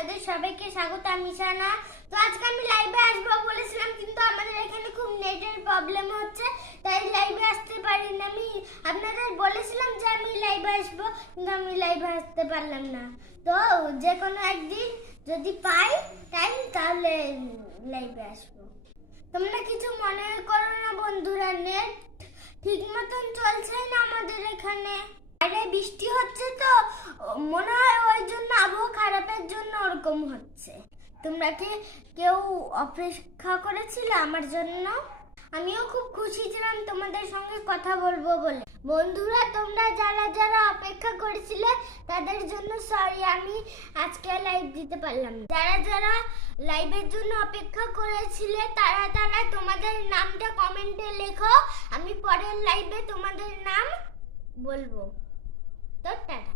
আপনাদের সবাইকে স্বাগত। আমি সানা। তো আজকে আমি লাইভে আসবো বলেছিলাম, কিন্তু আমাদের এখানে খুব নেটের প্রবলেম হচ্ছে, তাই লাইভে আসতে পারিনি। আমি আপনাদের বলেছিলাম যে আমি লাইভে আসবো, কিন্তু আমি লাইভে আসতে পারলাম না। তো যে কোনো একদিন যদি পাই টাইম, তাহলে লাইভে আসবো। তোমরা কিছু মনে করো না বন্ধুরা, নেট ঠিক মতন চলছে না আমাদের এখানে। বাইরে বৃষ্টি হচ্ছে, তো মনে হয় ওই জন্য আবহাওয়া খারাপের জন্য ওরকম হচ্ছে। তোমরা কি কেউ অপেক্ষা করেছিলে আমার জন্য? আমিও খুব খুশি ছিলাম তোমাদের সঙ্গে কথা বলবো বলে। বন্ধুরা, তোমরা যারা যারা অপেক্ষা করেছিলে তাদের জন্য সরি, আমি আজকে লাইভ দিতে পারলাম না। যারা যারা লাইভের জন্য অপেক্ষা করেছিলে তারা তারা তোমাদের নামটা কমেন্টে লেখো, আমি পরের লাইভে তোমাদের নাম বলবো। তো টাটা।